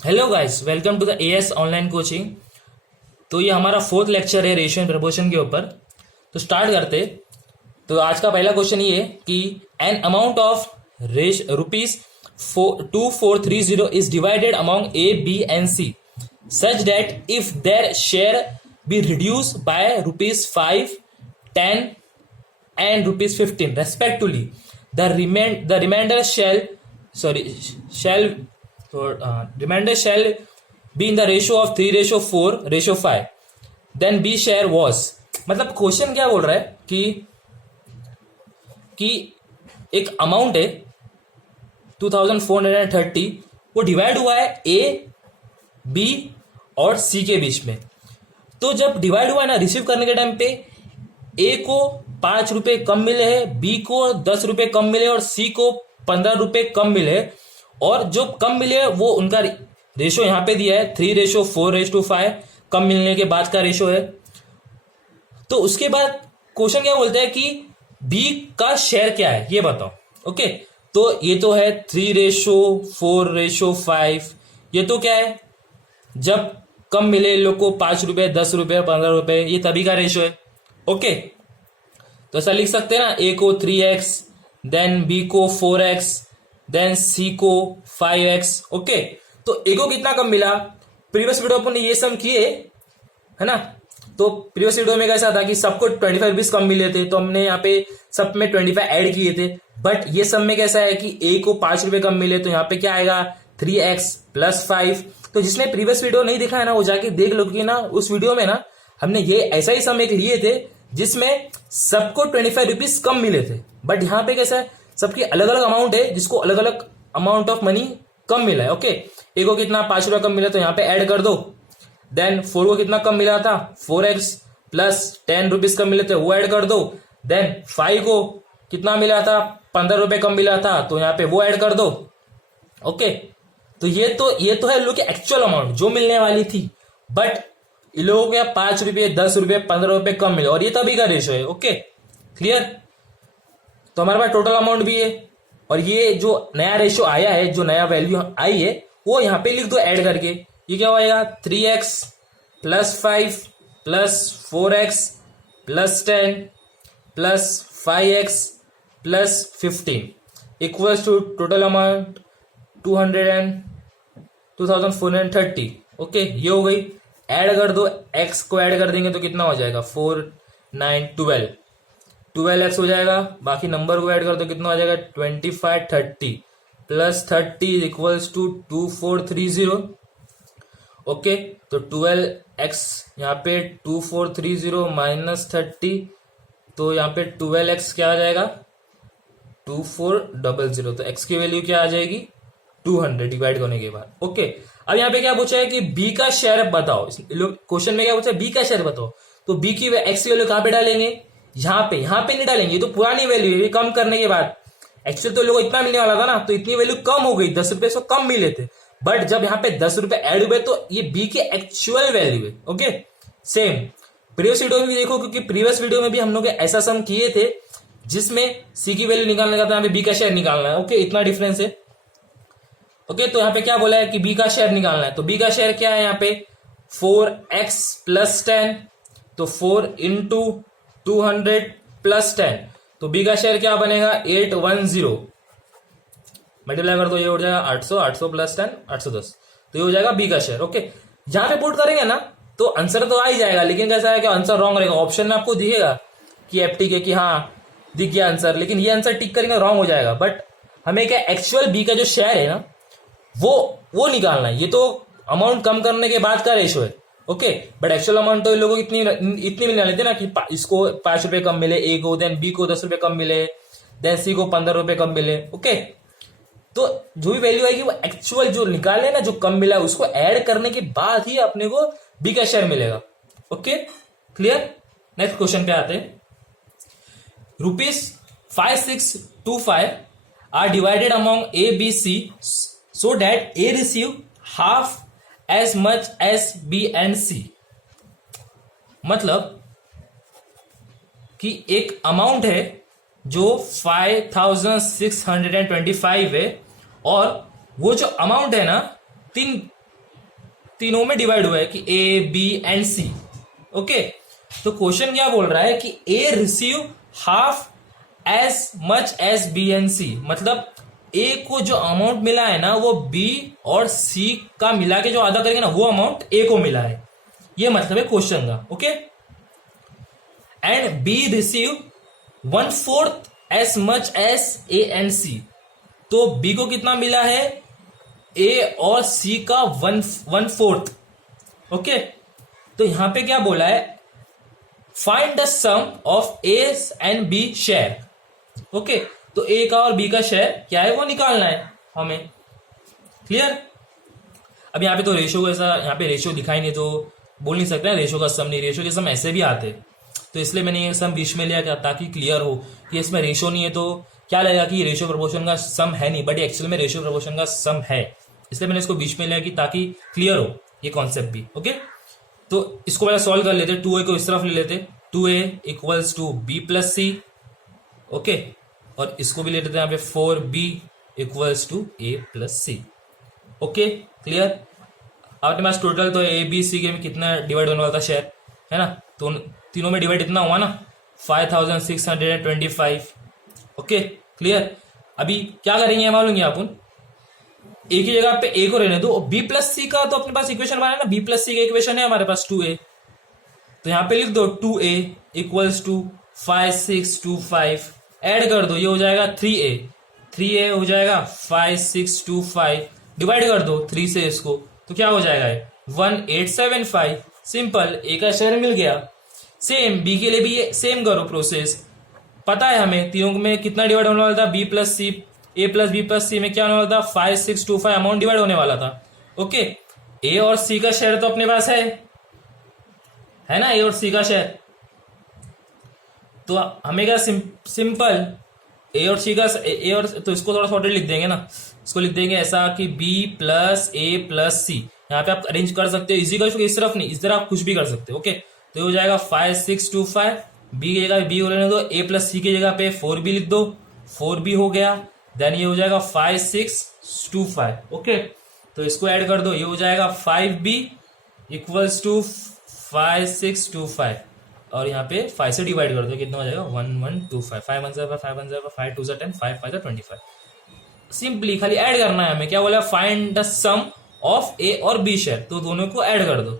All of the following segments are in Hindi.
Hello guys, welcome to the AS online coaching. तो ये हमारा फोर्थ लेक्चर है रेशियो एंड प्रपोर्शन के ऊपर। तो स्टार्ट करते। तो आज का पहला क्वेश्चन ये है कि an amount of rupees 2430 is divided among A B and C such that if their share be reduce by ₹5, 10 and ₹15 respectively, the remainder shall be in the ratio of 3:4:5. Then B share was, मतलब क्वेश्चन क्या बोल रहा है कि एक अमाउंट है 2430, वो डिवाइड हुआ है ए बी और सी के बीच में। तो जब डिवाइड हुआ है ना, रिसीव करने के टाइम पे ए को ₹5 कम मिले हैं, बी को ₹10 कम मिले और सी को ₹15 कम मिले। और जो कम मिले वो उनका रेशो यहां पे दिया है 3:4:5 कम मिलने के बाद का रेशो है। तो उसके बाद क्वेश्चन क्या बोलता है कि बी का शेयर क्या है ये बताओ। ओके, तो ये तो है 3:4:5। ये तो क्या है, जब कम मिले लोग को ₹5, ₹10, ₹15, ये तभी का रेशो है। ओके, तो ऐसा लिख सकते हैं ना, ए को 3x, देन बी को 4x, देन सी को 5x। ओके, तो ए को कितना कम मिला? प्रीवियस वीडियो अपन ने ये सम किए है ना। तो प्रीवियस वीडियो में कैसा था कि सबको 25 कम मिले थे, तो हमने यहाँ पे सब में 25 ऐड किए थे। बट ये सम में कैसा है कि ए को ₹5 कम मिले, तो यहाँ पे क्या आएगा 3x + 5। तो जिसने प्रीवियस वीडियो नहीं देखा है ना, वो जाके देख लो कि ना उस वीडियो में ना हमने ये ऐसा ही सम एक लिए थे जिसमें सबको ₹25 कम मिले थे। बट यहाँ पे कैसा है, सबकी अलग अलग अमाउंट है जिसको अलग अलग अमाउंट ऑफ मनी कम मिला है। ओके, ए को कितना ₹5 कम मिला, तो यहाँ पे ऐड कर दो। देन 4 को कितना कम मिला था, 4x + ₹10 कम मिले थे, वो ऐड कर दो। देन 5 को कितना मिला था, ₹15 कम मिला था, तो यहाँ पे वो ऐड कर दो। ओके, तो ये तो है लोग की एक्चुअल अमाउंट जो मिलने वाली थी। बट इन लोगों को क्या ₹5, ₹10, ₹15 कम मिले, और ये तभी का रेशो है। Okay, clear. तो हमारे पास टोटल अमाउंट भी है, और ये जो नया रेशो आया है, जो नया वैल्यू आई है, वो यहाँ पे लिख दो ऐड करके। ये क्या होएगा, 3x + 5 + 4x + 10 + 5x + 15 equals to total amount 2430। Okay, ये हो गई। ऐड कर दो, x को ऐड कर देंगे तो कितना हो जाएगा, 4 9 12x हो जाएगा। बाकी नंबर को ऐड कर दो, कितना हो जाएगा 25 30 + 30 इक्वल्स टू 2430। ओके, तो 12x यहाँ पे 2430 - 30, तो यहाँ पे 12x क्या आ जाएगा 2400। तो x की वैल्यू क्या आ जाएगी 200 डिवाइड करने के बाद। ओके, अब यहाँ पे क्या पूछा है कि b का शेयर बताओ। क्वेश्चन में क्या पूछा है, b का शेयर बताओ। तो b की x की वैल्यू कहां पे डालेंगे, यहाँ पे नहीं डालेंगे, ये तो पुरानी वैल्यू है, कम करने के बाद। एक्चुअली तो लोगों को इतना मिलने वाला था ना, तो इतनी वैल्यू कम हो गई, ₹10 से कम मिले थे। बट जब यहाँ पे ₹10 ऐड हुए, तो ये बी की एक्चुअल वैल्यू है। ओके, सेम प्रीवियस वीडियो में भी देखो, क्योंकि प्रीवियस वीडियो में भी हम लोग ऐसा सम किए थे जिसमें सी की वैल्यू निकालने का था, यहाँ पे बी का शेयर निकालना है। ओके, इतना डिफरेंस है। ओके, तो यहाँ पे क्या बोला है कि बी का शेयर निकालना है। तो बी का शेयर क्या है यहाँ पे 4x + 10, तो 4 × 200 + 10, तो बी का शेयर क्या बनेगा 810। मल्टीप्लाई कर दो, ये हो जाएगा 800, 800 + 10 810, तो ये हो जाएगा बी का शेयर। ओके, जहां पे पुट करेंगे ना तो आंसर तो आ ही जाएगा, लेकिन कैसा है कि आंसर रॉन्ग रहेगा। ऑप्शन में आपको दिखेगा कि एफ टिक है, कि हाँ दिख गया आंसर, लेकिन ये आंसर टिक करेंगे रॉन्ग हो जाएगा। बट हमें क्या एक्चुअल बी का जो शेयर है ना, वो निकालना है। ये तो अमाउंट कम करने के बाद का रेशो है। ओके, बट एक्चुअल अमाउंट तो लोगों को इतनी मिलने वाली थी ना, कि इसको ₹5 कम मिले ए को, देन बी को ₹10 कम मिले, देन सी को ₹15 कम मिले। ओके, तो जो भी वैल्यू आएगी वो एक्चुअल जो निकाले ना, जो कम मिला है, उसको ऐड करने के बाद ही अपने को बी का शेयर मिलेगा। Okay, clear. नेक्स्ट क्वेश्चन पे आते हैं। ₹5625 are divided among A B C so that A receive half as much as B and C। मतलब कि एक अमाउंट है जो 5625 है, और वो जो अमाउंट है ना, तीन तीनों में डिवाइड हुआ है कि A B and C. Okay, तो क्वेश्चन क्या बोल रहा है कि A receive half as much as B and C, मतलब ए को जो अमाउंट मिला है ना वो बी और सी का मिला के जो आधा करेंगे ना वो अमाउंट ए को मिला है, ये मतलब है क्वेश्चन का। Okay, and B receive 1/4 as much as A and C, तो बी को कितना मिला है, ए और सी का 1/4। ओके, तो यहां पे क्या बोला है, find the sum of A and B share. Okay, तो ए का और बी का शेयर क्या है वो निकालना है हमें। क्लियर? अब यहाँ पे तो रेशियो ऐसा, यहाँ पे रेशियो दिखाई नहीं तो बोल नहीं सकते रेशियो का सम नहीं, रेशियो के सम ऐसे भी आते, तो इसलिए मैंने ये सम बीच में लिया क्या, ताकि क्लियर हो कि इसमें रेशियो नहीं है तो क्या लगेगा कि रेशियो प्रोपोर्शन का सम है नहीं, बट एक्चुअल में रेशियो प्रोपोर्शन का सम है, इसलिए मैंने इसको बीच में लिया कि ताकि क्लियर हो ये कॉन्सेप्ट भी। ओके, तो इसको पहले सॉल्व कर लेते, 2a को इस तरफ ले लेते, 2a equals to B plus C. Okay, और इसको भी ले लेते हैं यहाँ पे 4b equals to a plus C. Okay, clear? आपके पास टोटल तो ए बी सी के में कितना डिवाइड होने वाला था शेयर, है ना, तो तीनों में डिवाइड इतना हुआ ना 5625। Okay, clear? अभी क्या करेंगे मालूम है आपको, ए की जगह पे ए को रहने दो, बी प्लस सी का तो अपने पास इक्वेशन बना है ना, बी प्लस सी का इक्वेशन है हमारे पास 2a, तो यहां पे लिख दो 2a इक्वल्स टू 5625, ऐड कर दो, ये हो जाएगा 3a हो जाएगा 5625, डिवाइड कर दो 3 से इसको, तो क्या हो जाएगा 1875। सिंपल, ए का शेयर मिल गया। सेम बी के लिए भी सेम करो प्रोसेस, पता है हमें तीनों में कितना डिवाइड होने वाला था, बी प्लस सी, ए प्लस बी प्लस सी में क्या होने वाला था 5625 अमाउंट डिवाइड होने वाला था। ओके, ए और सी का शेयर तो अपने पास है ना, ए और सी का शेयर, तो हमें क्या सिंपल ए और सी का ए और, तो इसको थोड़ा सॉर्टेड लिख देंगे ना, इसको लिख देंगे ऐसा कि बी प्लस ए प्लस सी, यहाँ पे आप अरेंज कर सकते हो, इजी का इस तरफ नहीं, इस तरह आप कुछ भी कर सकते हो। ओके, तो ये हो जाएगा 5625, बी की जगह बी को लेने दो, ए प्लस सी की जगह पे 4b लिख दो, 4b हो गया, देन ये हो जाएगा 5625। ओके, तो इसको ऐड कर दो, ये हो जाएगा 5b इक्वल्स टू 5625, और यहाँ पे 5 से डिवाइड कर दो, कितना हो जाएगा 1125, 5 1 5 5 1 5 2 10 5 5 25। सिंपली खाली ऐड करना है हमें, क्या बोला, फाइंड द सम ऑफ ए और बी शेयर, तो दोनों को ऐड कर दो,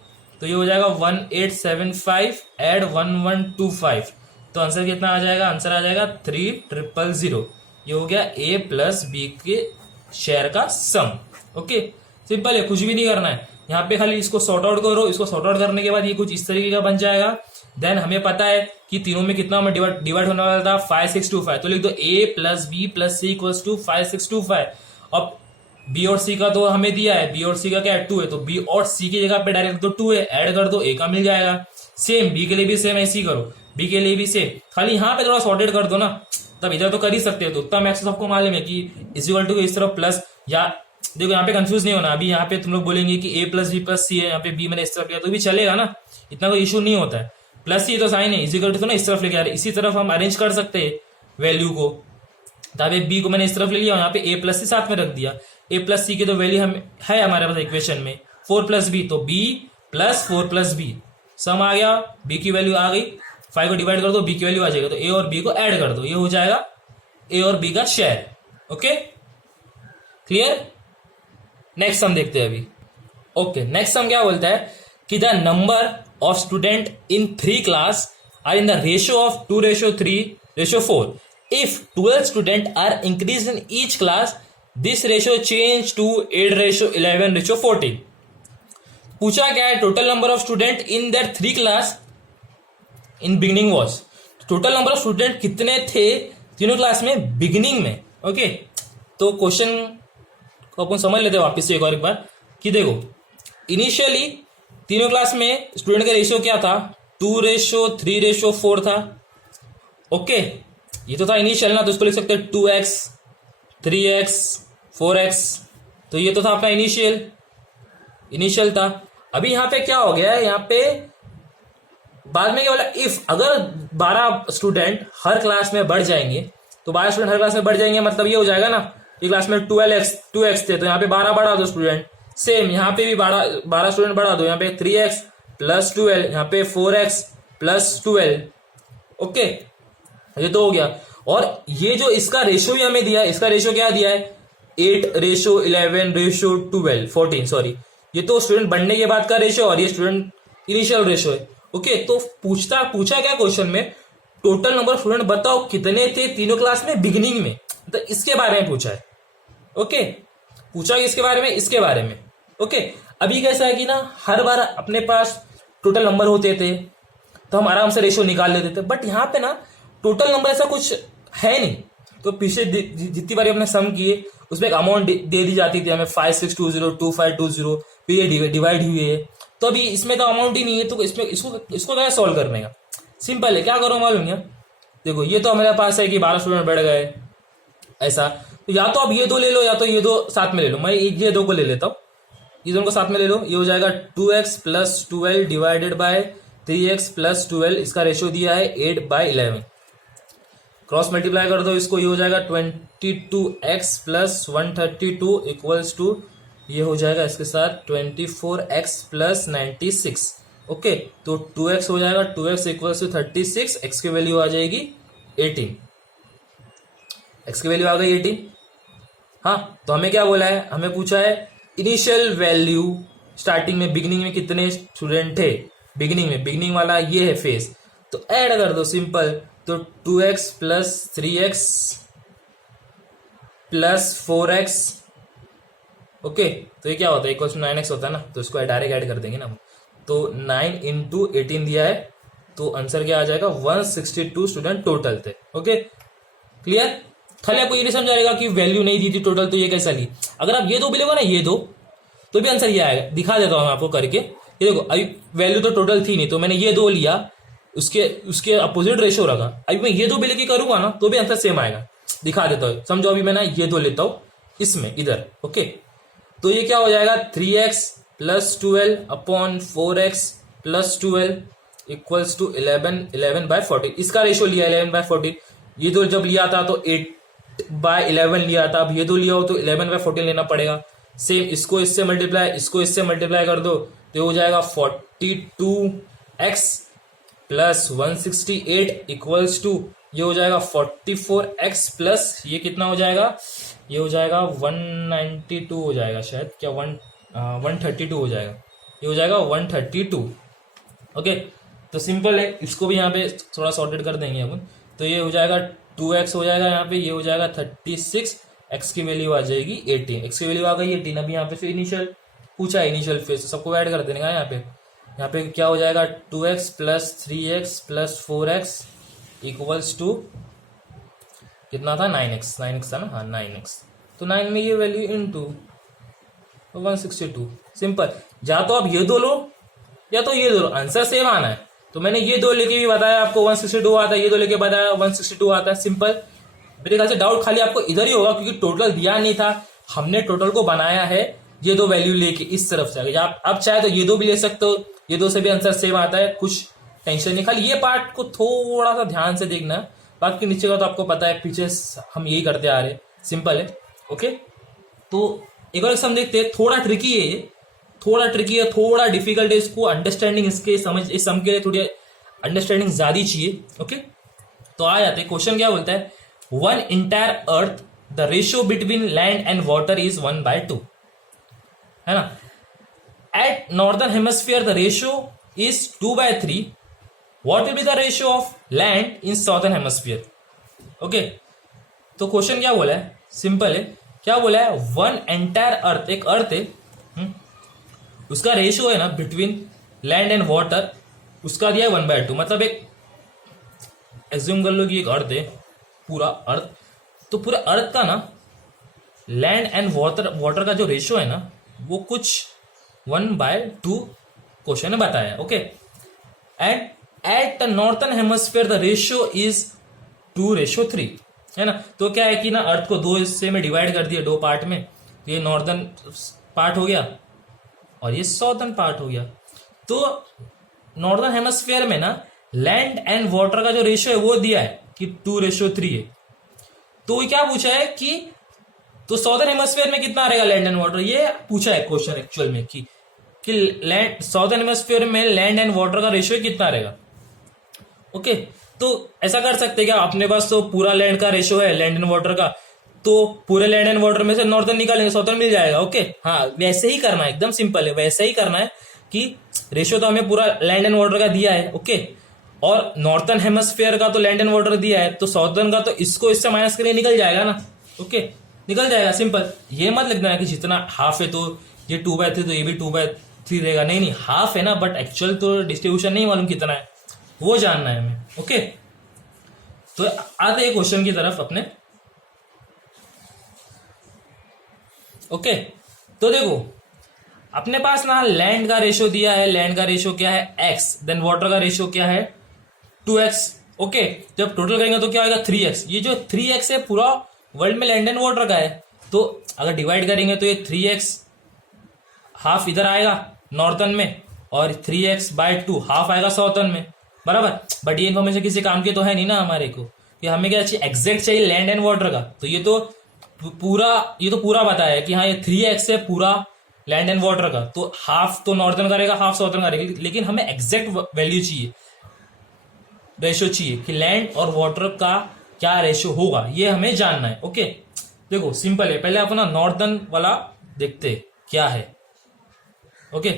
तो ये हो जाएगा 1875 ऐड 1125, तो आंसर कितना आ जाएगा, आंसर आ जाएगा 3000। ये हो गया ए प्लस बी के शेयर का सम। ओके, सिंपल है, कुछ भी नहीं करना है, यहाँ पे खाली इसको सॉर्ट आउट करो, इसको सॉर्ट आउट करने के बाद ये कुछ इस तरीके का बन जाएगा। देन हमें पता है कि तीनों में कितना डिवाइड होने वाला था 5625, तो लिख दो A plus B plus C equals to 5625। अब बी और सी का तो हमें दिया है, बी और सी का क्या है 2 है, तो बी और सी की जगह पे डायरेक्ट तो 2 है, ऐड कर दो, ए का मिल जाएगा। सेम बी के लिए भी सेम ऐसे ही करो, बी के लिए भी सेम, खाली यहाँ पे थोड़ा सॉर्टेड कर दो ना, तब इधर तो कर ही सकते हो, तो उतना मैक्स सबको मालूम है कि इक्वल टू इस तरफ प्लस, या देखो यहाँ पे कंफ्यूज नहीं होना, अभी यहाँ पे तुम लोग बोलेंगे कि ए प्लस बी प्लस सी है, यहाँ पे बी मैंने इस तरफ लिया तो भी चलेगा ना, इतना कोई इशू नहीं होता है, प्लस सी तो साइन है, इक्वल टू तो ना इस तरफ लेके आ रहे, इसी तरफ हम अरेंज कर सकते हैं वैल्यू को, तब बी को मैंने इस तरफ ले लिया, यहाँ पे ए प्लस सी साथ में रख दिया, ए प्लस सी की तो वैल्यू हम है हमारे पास इक्वेशन में 4 प्लस बी, तो बी प्लस 4 प्लस बी, सम आ गया, बी की वैल्यू आ गई, 5 को डिवाइड कर दो, बी की वैल्यू आ जाएगा, तो ए और बी को ऐड कर दो, ये हो जाएगा ए और बी का share. Okay, clear? Next sum देखते हैं अभी। ओके, नेक्स्ट सम क्या बोलता है कि the number of student in 3 class are in the ratio of 2:3:4, if 12 students are increased in each class, this ratio change to 8:11:14। पूछा क्या है, total number of student in that 3 class in beginning was, total number of student कितने थे तीनों क्लास में बिगिनिंग में। ओके, तो क्वेश्चन को अपन समझ लेते हैं वापस से एक बार कि देखो, इनिशियली तीनों क्लास में स्टूडेंट का रेशियो क्या था, 2:3:4 था। ओके, ये तो था इनिशियल ना, तो इसको लिख सकते हैं 2x 3x 4x, तो ये तो था अपना इनिशियल था। अभी यहाँ पे क्या हो गया है, यहाँ पे बाद में क्या बोला, इफ अगर 12 स्टूडेंट हर क्लास में बढ़ जाएंगे, तो 12 स्टूडेंट हर क्लास में बढ़ जाएंगे, मतलब ये हो जाएगा ना, ये क्लास में 2x थे, तो यहाँ पे 12 बढ़ा दो स्टूडेंट, सेम यहाँ पे भी 12 स्टूडेंट बढ़ा दो, यहाँ पे 3x प्लस 12, यहाँ पे 4x प्लस 12। ओके, ये तो हो गया। और ये जो इसका रेशियो भी हमें दिया है, इसका रेशियो क्या दिया है, 8:11:12 14, सॉरी, ये तो स्टूडेंट बढ़ने के बाद का रेशियो और ये स्टूडेंट इनिशियल रेशियो है। ओके, तो पूछा क्या क्वेश्चन में, टोटल नंबर ऑफ स्टूडेंट बताओ कितने थे तीनों क्लास में बिगिनिंग में, तो इसके बारे में पूछा है। ओके, पूछा इसके बारे में, इसके बारे में। ओके, अभी कैसा है कि ना हर बार अपने पास टोटल नंबर होते थे तो हम आराम से रेशियो निकाल लेते थे, बट यहाँ पे ना टोटल नंबर ऐसा कुछ है नहीं। तो पीछे जितनी बार हमने सम किए उसमें एक अमाउंट दे दी जाती थी हमें 56202520, फिर ये डिवाइड हुई है, तो अभी इसमें तो अमाउंट ही नहीं है, तो इसमें इसको क्या सॉल्व करने का, सिंपल है, क्या करो मालूम है, देखो ये तो हमारे पास है कि 12 स्टूडेंट बढ़ गए ऐसा, तो या तो आप ये दो ले लो या तो ये दो साथ में ले लो। मैं ये दो को ले लेता हूँ, ये दोनों को साथ में ले लो, ये हो जाएगा 2x plus 12 divided by 3x plus 12, इसका रेशियो दिया है 8/11, क्रॉस मल्टीप्लाई कर दो इसको, ये हो जाएगा 22x प्लस 132 इक्वल्स टू, ये हो जाएगा इसके साथ 24x प्लस 96। ओके, तो 2x हो जाएगा, 2x इक्वल्स टू 36, x की वैल्यू आ जाएगी 18, x की वैल्यू आ गई 18। हाँ, तो हमें क्या बोला है, हमें पूछा है इनिशियल वैल्यू, स्टार्टिंग में बिगिनिंग में कितने स्टूडेंट थे, बिगिनिंग वाला ये है फेज, तो ऐड कर दो सिंपल, तो 2x plus 3x plus 4x। Okay, तो ये क्या होता है, इक्वल्स टू 9x होता है ना, तो इसको डायरेक्ट ऐड कर देंगे ना, तो 9 इंटू 18 दिया है, तो आंसर क्या आ जाएगा, 162 स्टूडेंट टोटल थे। Okay, clear. खाली आपको ये नहीं समझ आएगा कि वैल्यू नहीं दी थी टोटल, तो ये कैसा ली, अगर आप ये दो भी लेगा ना, ये दो, तो भी आंसर ये आएगा। दिखा देता हूं मैं आपको करके, ये देखो अभी वैल्यू तो टोटल थी नहीं, तो मैंने ये दो लिया, उसके अपोजिट रेशियो रखा, अभी मैं ये दो भी लेके करूंगा ना तो भी आंसर सेम आएगा। दिखा देता हूँ, समझो अभी मैं ना ये दो लेता हूँ इसमें इधर। ओके, तो ये क्या हो जाएगा, 3x plus 12 upon 4x plus 12 equals to 11/14, इसका रेशियो लिया 11/14। ये दो जब लिया था तो 8/11 लिया था, अब ये दो लिया हो तो 11/14 लेना पड़ेगा। सेम इसको इससे मल्टीप्लाई, इसको इससे मल्टीप्लाई कर दो, तो हो जाएगा 42x प्लस 168 इक्वल्स टू, ये हो जाएगा 44x प्लस ये कितना हो जाएगा, ये हो जाएगा 192 हो जाएगा शायद, क्या 132 हो जाएगा, ये हो जाएगा 132। ओके, तो सिंपल है, इसको भी यहाँ पे थोड़ा सॉर्टेड कर देंगे अपन, तो ये हो जाएगा 2x हो जाएगा यहाँ पे, ये हो जाएगा 36, x की वैल्यू आ जाएगी 18, x की वैल्यू आ गई 18। अभी यहाँ पे फिर इनिशियल पूछा है, इनिशियल फेज सबको ऐड कर देने का, यहाँ पे क्या हो जाएगा, 2x plus 3x plus 4x equals to कितना था, 9x था ना, हाँ 9x, तो 9 में ये वैल्यू इनटू 162। सिंपल, या तो आप ये दो लो या तो ये दो लो, आंसर सेम आना है। तो मैंने ये दो लेके भी बताया आपको 162 आता है, ये दो लेके बताया 162 आता है। सिंपल, मेरे ख्याल से डाउट खाली आपको इधर ही होगा क्योंकि टोटल दिया नहीं था, हमने टोटल को बनाया है ये दो वैल्यू लेके इस तरफ से। आप चाहे तो ये दो भी ले सकते हो, ये दो से भी आंसर सेम आता है, कुछ टेंशन नहीं। खाली ये पार्ट को थोड़ा सा ध्यान से देखना है, बाकी नीचे का तो आपको पता है, पीछे हम यही करते आ रहे, सिंपल है। ओके, तो एक और सम देखते हैं, थोड़ा ट्रिकी है ये, थोड़ा ट्रिकी है, थोड़ा डिफिकल्ट है, इसको अंडरस्टैंडिंग इसके समझ, इस सम के लिए थोड़ी अंडरस्टैंडिंग ज्यादा चाहिए। ओके, तो आ जाते हैं, क्वेश्चन क्या बोलता है, one entire earth the ratio between land and water is 1/2, है ना। At northern hemisphere the ratio is 2/3, what will be the ratio of land in southern hemisphere. Okay, तो क्वेश्चन क्या बोला है, सिंपल है, क्या बोला है, वन एंटायर अर्थ, एक अर्थ है, उसका रेशियो है ना बिटवीन लैंड एंड वाटर, उसका दिया है 1/2, मतलब एक एज्यूम कर लो कि एक अर्थ है, पूरा अर्थ, तो पूरे अर्थ का ना लैंड एंड वाटर का जो रेशियो है ना वो कुछ 1/2 क्वेश्चन ने बताया। Okay, and at the northern hemisphere the ratio is 2:3, है ना। तो क्या है कि ना अर्थ को दो हिस्से में डिवाइड कर दिया, दो पार्ट में, तो ये नॉर्दर्न पार्ट हो गया और ये साउदर्न पार्ट हो गया। तो नॉर्दर्न हेमिस्फीयर में ना लैंड एंड वाटर का जो रेशियो है वो दिया है कि 2:3 है। तो क्या पूछा है कि तो साउदर्न हेमस्फीयर में कितना रहेगा लैंड एंड वाटर, ये पूछा है क्वेश्चन एक्चुअल में कि लैंड साउदर्न हेमस्फीयर में लैंड एंड वाटर का रेशियो कितना रहेगा। ओके, तो ऐसा कर सकते हैं क्या, अपने पास तो पूरा लैंड का रेशियो है लैंड एंड वाटर का, तो पूरे लैंड एंड वाटर में से नॉर्दर्न निकालेंगे, साउदर्न मिल जाएगा। ओके, हाँ वैसे ही करना है, एकदम सिंपल है, वैसे ही करना है कि रेशियो तो हमें पूरा लैंड एंड वाटर का दिया है। ओके, और नॉर्थर्न हेमस्फेयर का तो लैंड एंड वाटर दिया है, तो साउदर्न का तो इसको इससे माइनस करके निकल जाएगा ना। ओके, निकल जाएगा, सिंपल। ये मत लिखना है कि जितना हाफ है तो ये 2/3 तो ये भी 2/3 रहेगा, नहीं नहीं, हाफ है ना, बट एक्चुअल तो डिस्ट्रीब्यूशन नहीं मालूम कितना है, वो जानना है हमें। ओके, तो आते हैं क्वेश्चन की तरफ अपने। ओके, तो देखो अपने पास ना लैंड का रेशियो दिया है, लैंड का रेशियो क्या है x, देन वाटर का रेशियो क्या है 2x। ओके, जब टोटल करेंगे तो क्या होगा 3x। ये जो 3x है पूरा वर्ल्ड में लैंड एंड वाटर का है, तो अगर डिवाइड करेंगे तो ये 3x हाफ इधर आएगा नॉर्थर्न में, और 3x/2 हाफ आएगा साउथर्न में, बराबर। बट ये इन्फॉर्मेशन किसी काम की तो है नहीं ना हमारे को, कि हमें क्या चाहिए, एग्जैक्ट चाहिए लैंड एंड वाटर का। तो ये तो पूरा बताया है कि हाँ ये 3x है पूरा लैंड एंड वाटर का, तो हाफ तो नॉर्थर्न का रहेगा, हाफ साउथर्न का रहेगा, लेकिन हमें एग्जैक्ट वैल्यू चाहिए, रेशियो चाहिए कि लैंड और वाटर का क्या रेशियो होगा, ये हमें जानना है। ओके, देखो सिंपल है, पहले अपना नॉर्थर्न वाला देखते क्या है। ओके,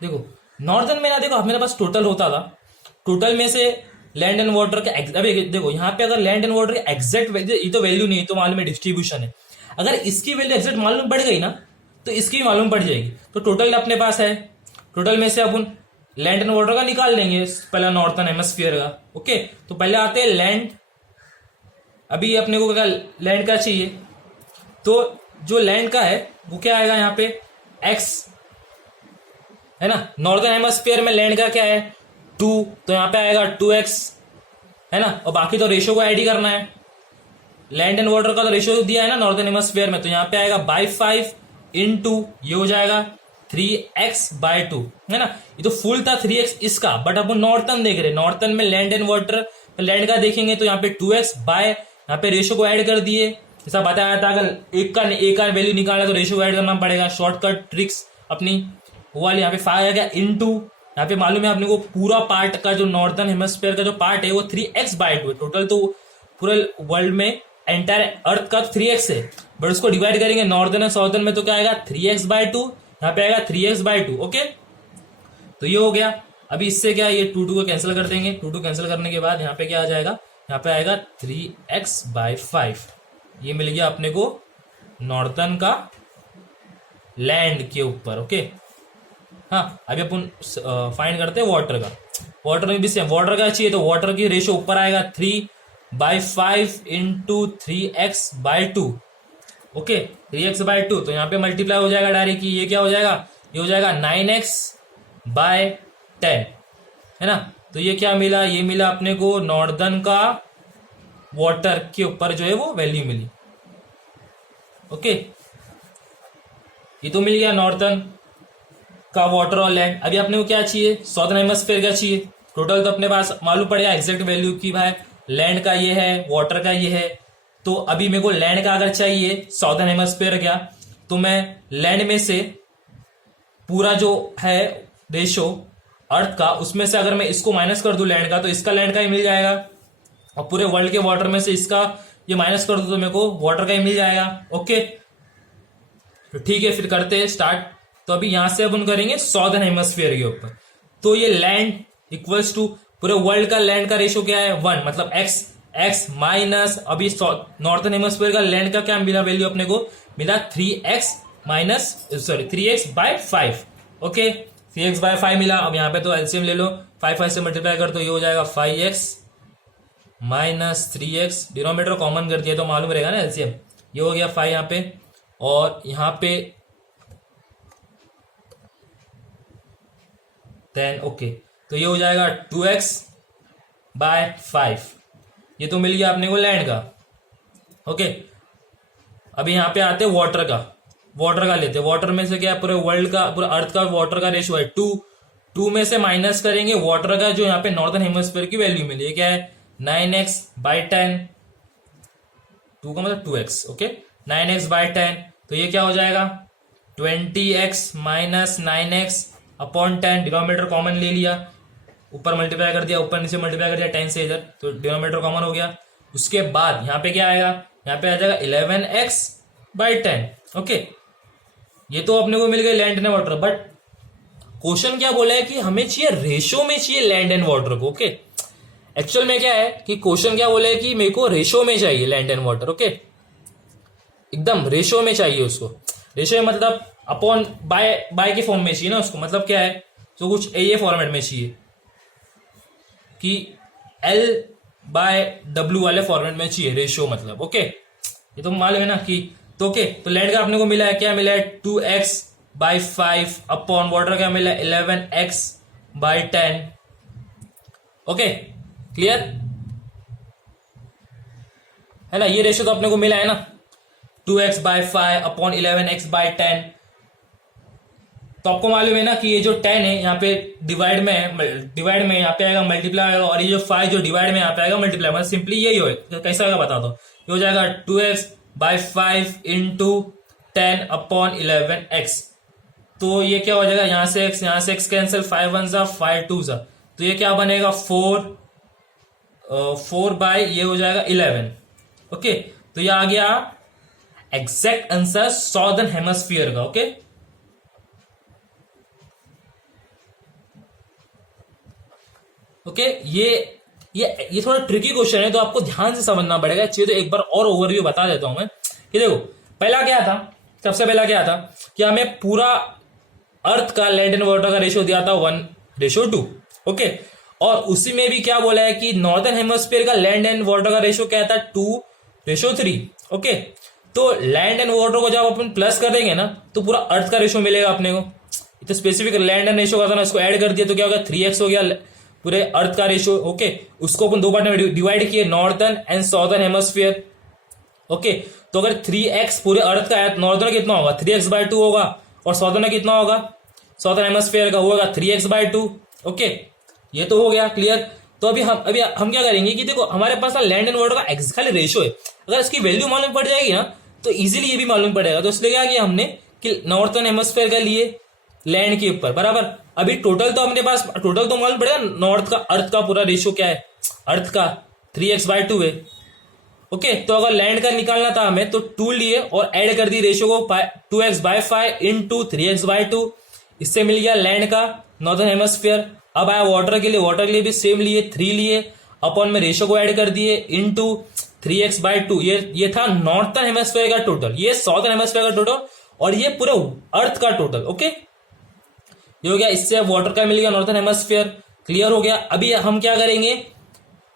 देखो नॉर्थर्न में ना, देखो मेरे पास टोटल होता था, टोटल में से लैंड एंड वाटर का अभी देखो यहाँ पे अगर लैंड एंड वाटर का एग्जैक्ट वैल्यू, ये तो वैल्यू नहीं है, तो मालूम है डिस्ट्रीब्यूशन है, अगर इसकी वैल्यू एग्जैक्ट मालूम पड़ गई ना तो इसकी मालूम पड़ जाएगी। तो टोटल अपने पास है, टोटल में से अपन लैंड एंड वाटर का निकाल लेंगे, पहला नॉर्थर्न हेमस्फीयर का। ओके, तो पहले आते हैं लैंड। अभी अपने को क्या लैंड का चाहिए, तो जो लैंड का है वो क्या आएगा यहाँ पे x है ना। नॉर्थर्न हेमस्फीयर में लैंड का क्या है 2, तो यहाँ पे आएगा 2x है ना, और बाकी तो रेशियो को ऐड ही करना है। लैंड एंड वाटर का तो रेशियो दिया है ना नॉर्थर्न हेमस्फीयर में, तो यहाँ पे आएगा 5 इंटू ये हो जाएगा 3x/2 है ना। ये तो फुल था 3x इसका, बट अपन नॉर्थर्न देख रहे हैं, नॉर्थर्न में लैंड एंड वाटर, लैंड का देखेंगे तो यहाँ पे 2x बाय यहाँ पे रेशियो को ऐड कर दिए, जैसा बताया था अगर एक का वैल्यू निकाला तो रेशियो को ऐड करना पड़ेगा, शॉर्टकट ट्रिक्स अपनी वो वाली। यहाँ पे 5 आ गया इंटू, यहाँ पे मालूम है अपने को पूरा पार्ट का जो नॉर्थर्न हेमस्फीयर का जो पार्ट है वो 3x/2 है, टोटल तो पूरे वर्ल्ड में एंटायर अर्थ का 3x है, बट उसको डिवाइड करेंगे नॉर्थर्न और साउथर्न में तो क्या आएगा 3x/2, यहाँ पे आएगा 3x/2। ओके, तो ये हो गया। अभी इससे क्या ये 2 को कैंसिल कर देंगे, 2 कैंसिल करने के बाद यहाँ पे क्या आ जाएगा, यहाँ पे आएगा 3x/5। ये मिल गया अपने को नॉर्थर्न का लैंड के ऊपर। ओके, हाँ अभी अपन फाइंड करते हैं वाटर का। वाटर में भी सेम, वाटर का चाहिए तो वाटर की रेशियो ऊपर आएगा 3/5 इंटू 3x/2। ओके, 3x/2, तो यहाँ पे मल्टीप्लाई हो जाएगा डायरेक्ट, ये क्या हो जाएगा, ये हो जाएगा 9x/10 है ना। तो ये क्या मिला, ये मिला अपने को नॉर्दर्न का वाटर के ऊपर जो है वो वैल्यू मिली। ओके, ये तो मिल गया नॉर्थर्न का वाटर और लैंड। अभी अपने को क्या चाहिए, साउथर्न हेमस्फीयर का चाहिए। टोटल तो अपने पास मालूम पड़ेगा एग्जैक्ट वैल्यू की, भाई लैंड का ये है, वाटर का ये है। तो अभी मेरे को लैंड का अगर चाहिए साउथर्न हेमस्फीयर का, तो मैं लैंड में से पूरा जो है रेशो अर्थ का, उसमें से अगर मैं इसको माइनस कर दूं लैंड का, तो इसका लैंड का ही मिल जाएगा, और पूरे वर्ल्ड के वाटर में से इसका ये माइनस कर दूं तो मेरे को वाटर का ही मिल जाएगा। ओके, तो ठीक है, फिर करते हैं स्टार्ट। तो अभी यहां से अपन करेंगे साउथर्न हेमस्फीयर के ऊपर। तो ये लैंड इक्वल्स टू पूरे वर्ल्ड का लैंड का रेशियो क्या है 1, मतलब x माइनस अभी नॉर्थर्न हेमस्फीयर का लैंड का क्या मिला वैल्यू अपने को, मिला 3x/5। ओके, 3x/5 मिला। अब यहाँ पे तो एलसीएम ले लो, 5 से मल्टीप्लाई कर तो ये हो जाएगा 5x minus 3x, denominator common कर दिया तो मालूम रहेगा ना एलसीएम। ये हो गया 5 यहाँ पे, और यहाँ पे 10। ओके, तो ये हो जाएगा 2x/5। ये तो मिल गया अपने को लैंड का। ओके, अभी यहाँ पे आते वाटर का। वाटर का लेते, वाटर में से क्या पूरे वर्ल्ड का, पूरा अर्थ का वाटर का रेशियो है 2 में से माइनस करेंगे वाटर का जो यहाँ पे नॉर्थर्न हेमस्फीयर की वैल्यू मिली, क्या है 9x/10 2 का मतलब 2x, ओके। 9x बाय 10, तो ये क्या हो जाएगा 20x minus 9x upon 10, denominator common ले लिया, ऊपर मल्टीप्लाई कर दिया, ऊपर नीचे मल्टीप्लाई कर दिया 10 से इधर, तो डिनोमिनेटर कॉमन हो गया। उसके बाद यहाँ पे क्या आएगा, यहाँ पे आ जाएगा 11x बाय 10, ओके। ये तो अपने को मिल गए land and water, but question क्या बोला है कि हमें चाहिए रेशो में चाहिए लैंड एंड वाटर को, ओके। एक्चुअल में क्या है कि क्वेश्चन क्या बोला है कि मेरे को रेशो में चाहिए लैंड एंड वाटर, ओके, एकदम रेशो में चाहिए उसको। रेशो में मतलब अपॉन बाय के फॉर्म में चाहिए ना उसको, मतलब क्या है, तो कुछ ये फॉर्मेट में चाहिए कि L बाय W वाले फॉर्मेट में चाहिए रेशियो, मतलब ओके। ये तो मालूम है ना कि तो ओके। तो लैंड का अपने को मिला है, क्या मिला है 2x बाई 5 अपॉन वाटर क्या मिला है 11x बाई 10, ओके, क्लियर है ना। ये रेशियो तो अपने को मिला है ना, 2x by 5 upon 11x by 10। तो आपको मालूम है ना कि ये जो 10 है यहाँ पे डिवाइड में यहाँ पे आएगा मल्टीप्लाई आएगा, और ये जो 5 जो डिवाइड में यहाँ पे आएगा मल्टीप्लाई, मतलब सिंपली यही हो, कैसा आएगा बता दो। ये हो जाएगा 2x by 5 into 10 upon 11x। तो ये क्या हो जाएगा, यहाँ से x कैंसिल, 5 1 जा 5 2 जा, तो ये क्या बनेगा 4 बाई ये हो जाएगा 11, ओके। तो ये आ गया एग्जैक्ट आंसर सॉदर्न हेमस्फीयर का, ओके। ओके ये थोड़ा ट्रिकी क्वेश्चन है, तो आपको ध्यान से समझना पड़ेगा। चाहिए तो एक बार और ओवरव्यू बता देता हूं मैं कि देखो, पहला क्या था, सबसे पहला क्या था कि हमें पूरा अर्थ का लैंड एंड वाटर का रेशियो दिया था 1:2, ओके। और उसी में भी क्या बोला है कि नॉर्दर्न हेमस्फीयर का लैंड एंड वाटर का रेशियो क्या था 2:3, ओके। तो लैंड एंड वाटर को जब अपन प्लस कर देंगे ना, तो पूरा अर्थ का रेशियो मिलेगा अपने को। तो स्पेसिफिक लैंड एंड रेशियो का था ना, इसको ऐड कर दिया तो क्या होगा 3x हो गया पूरे अर्थ का रेशियो, ओके। उसको अपन दो पार्ट में डिवाइड किए, northern and southern hemisphere, okay. तो अगर 3x पूरे अर्थ का है, नॉर्दर्न कितना होगा 3x बाय 2 होगा, और सॉदर्न कितना होगा, सॉदर्न हेमस्फीयर का होगा 3x बाय 2, ओके। ये तो हो गया क्लियर। तो अभी हम क्या करेंगे कि देखो हमारे पास लैंड एंड वाटर का खाली रेशियो है, अगर इसकी वैल्यू मालूम पड़ जाएगी ना तो इजीली ये भी मालूम पड़ेगा। तो इसलिए क्या किया हमने कि नॉर्थर्न हेमस्फीयर का लिए लैंड के ऊपर बराबर। अभी टोटल तो अपने पास टोटल तो मालूम पड़ेगा, नॉर्थ का अर्थ का पूरा रेशियो क्या है, अर्थ का 3x बाय 2 है, ओके। तो अगर लैंड का निकालना था हमें तो 2 लिए और ऐड कर दी रेशियो को 2x bye 5 into 3x bye 2, इससे मिल गया लैंड का नॉर्दर्न हेमस्फीयर। अब आया वाटर के लिए भी सेम लिए 3 लिए, अपॉन में रेशियो को ऐड कर दिए इंटू 3x बाय 2। ये था नॉर्थर्न हेमस्फीयर का टोटल, ये साउथर्न हेमस्फीयर का टोटल, और ये पूरे अर्थ का टोटल, ओके। ये हो गया, इससे वाटर का मिल गया नॉर्थर्न हेमस्फीयर, क्लियर हो गया। अभी हम क्या करेंगे